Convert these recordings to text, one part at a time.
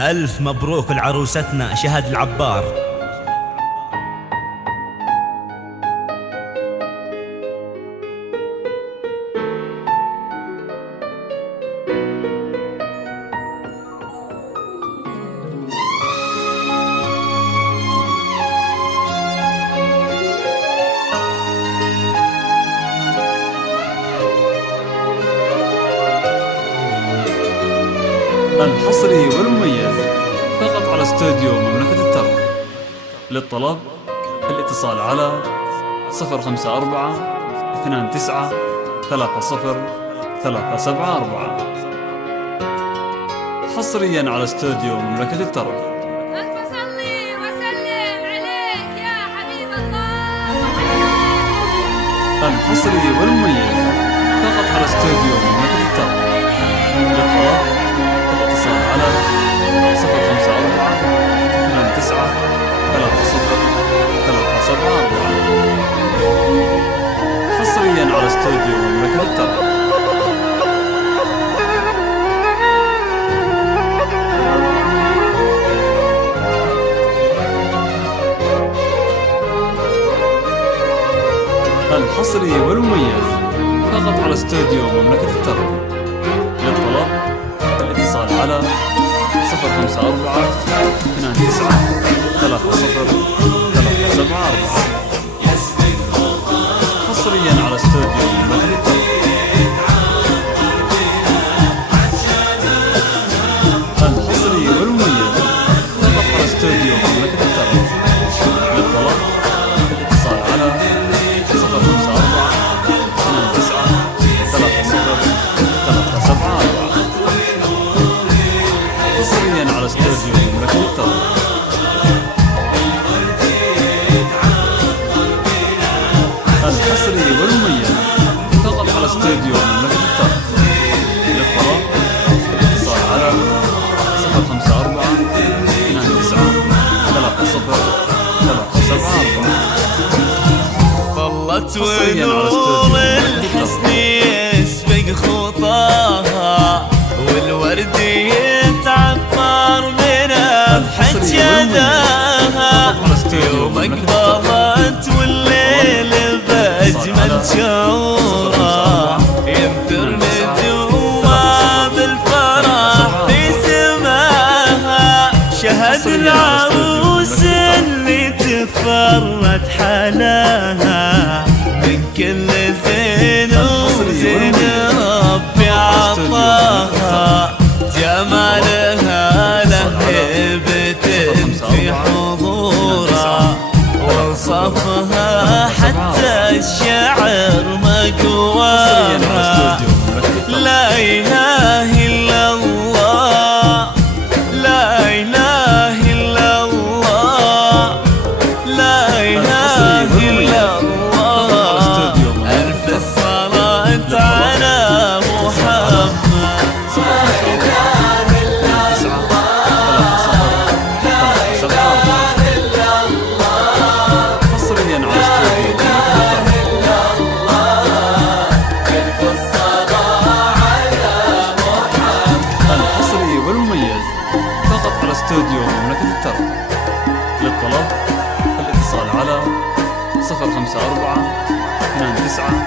ألف مبروك لعروستنا شهد العبار. الحصري والمميز فقط على استوديو مملكة الترب. للطلب الاتصال على 054 29 30 374. حصريا على استوديو مملكة الترب. ألف صلي وسلم عليك يا حبيب الله. الحصري والمميز فقط على استوديو مملكة الترب. للطلب الاتصال على 054 29 30 374. حصريا على استوديو مملكة الترب. الحصري والمميز فقط على استوديو مملكة الترب. للطلب الاتصال على 054 29 30 374. حصريا على استوديو مملكة الترب. الحصري والمميز فقط على استوديو مملكة الترب. للطلب الاتصال على 054 29 30 374. حصريا على استوديو مملكة الترب. الحصري والمميز فقط على استوديو مملكة الترب. للطلب الاتصال على 054 29 30 374. ظلت حصرياً على ونور استوديو الحسن يسبق خطاها، والورد يتعطر من أفحة يداها. يوم أقبلت والليل بأجمل شورى، ينثر نجومها بالفرح في سماها. شهد العروس اللي تفرد حلاها، من كل زين وزين ربي عطاها. جمالها له هيبة في حضورها، وصفها حتى الشعر مقواها. لا إله إلا الله، لا إله إلا الله، لا إله إلا الله. ألف الصلاة على محمد. حصريا على استوديو الحصري والمميز فقط على استوديو مملكة الترب. للطلب الاتصال على 054 29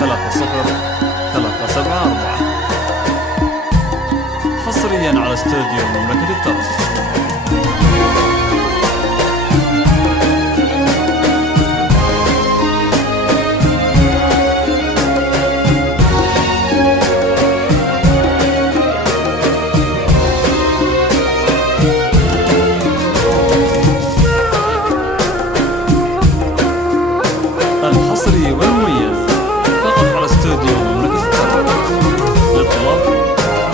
30 374. حصريا على استوديو مملكة الترب. الحصري والمميز فقط على استوديو مملكة الترب. للطلب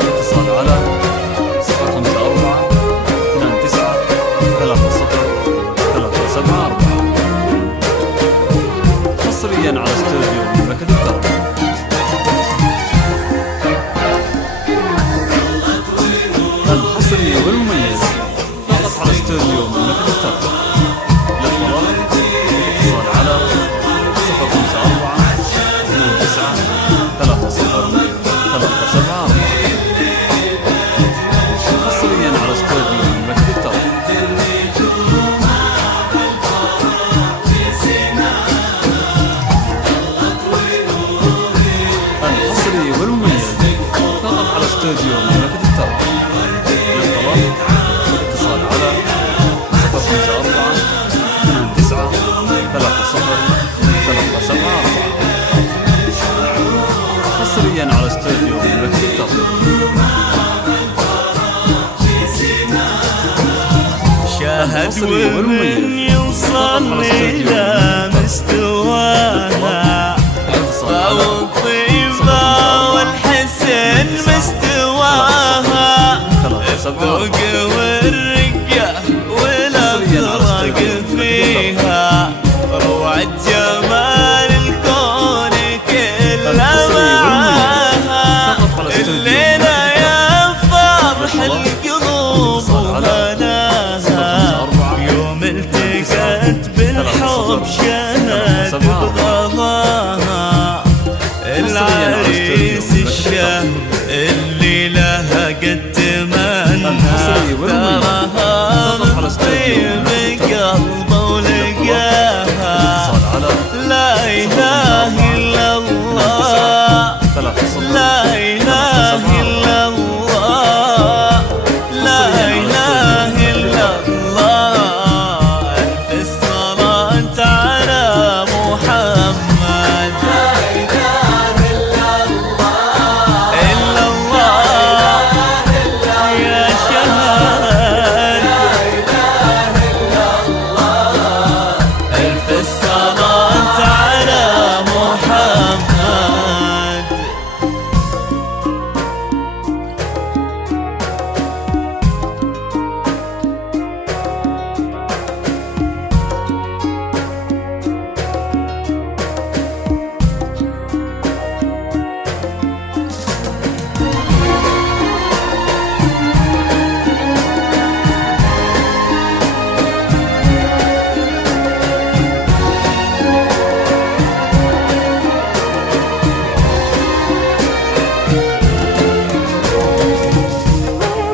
الاتصال على 054 استوديو مملكة الدار. شاهد ومن يوصل إلى مستواها والطيبة والحسن مستواها الذوق والرقة والأخلاق فيها روعة جمال الكون كلها معاها الليلة يا فرح القلوب وهناها يوم التقت بالحب شهد بغضاها العريس الشهم اللي لها قد تمنى تراها طيب قلبه ولقاها لا إله إلا الله لا إله إلا الله لا إله إلا الله ألف الصلاة على محمد لا إله إلا الله إلا الله يا شهاد لا إله إلا الله ألف الصلاة على محمد.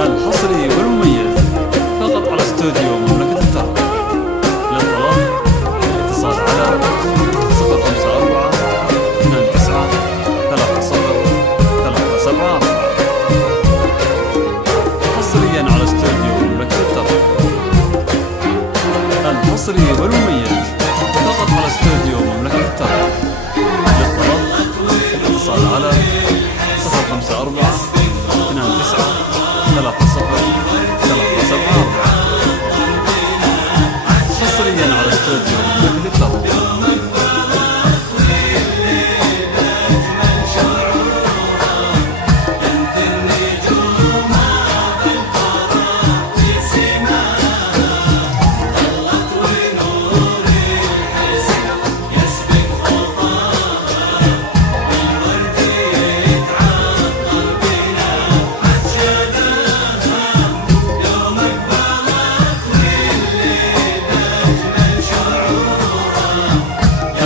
الحصري والمميز فقط على استوديو مملكة الدار. للطلب الاتصال على 054 29 30 374 حصريا على استوديو مملكة الدار. الحصري والمميز فقط على استوديو مملكة الدار. للطلب الاتصال على 054 29 30 374 حصريا على استوديو مملكة الدار.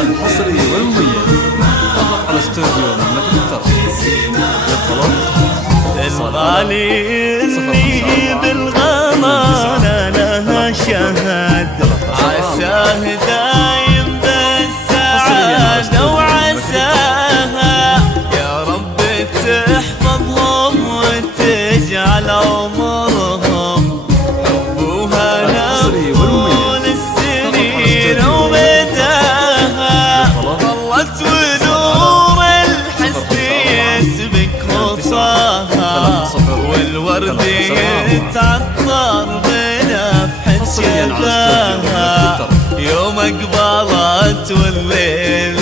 الحصري والمميز فقط على استوديو مملكة الدار. للطلب الغالي اللي بالغمانة لها شهد عساه دايم بالسعادة وعساها يا رب تحفظهم وتجعل عمرهم حبوها نقول السنين وبداها ظلت ونور الحسن يسبك خطاها والورد يتعطر بنفحة شفاها يوم اقبلت والليل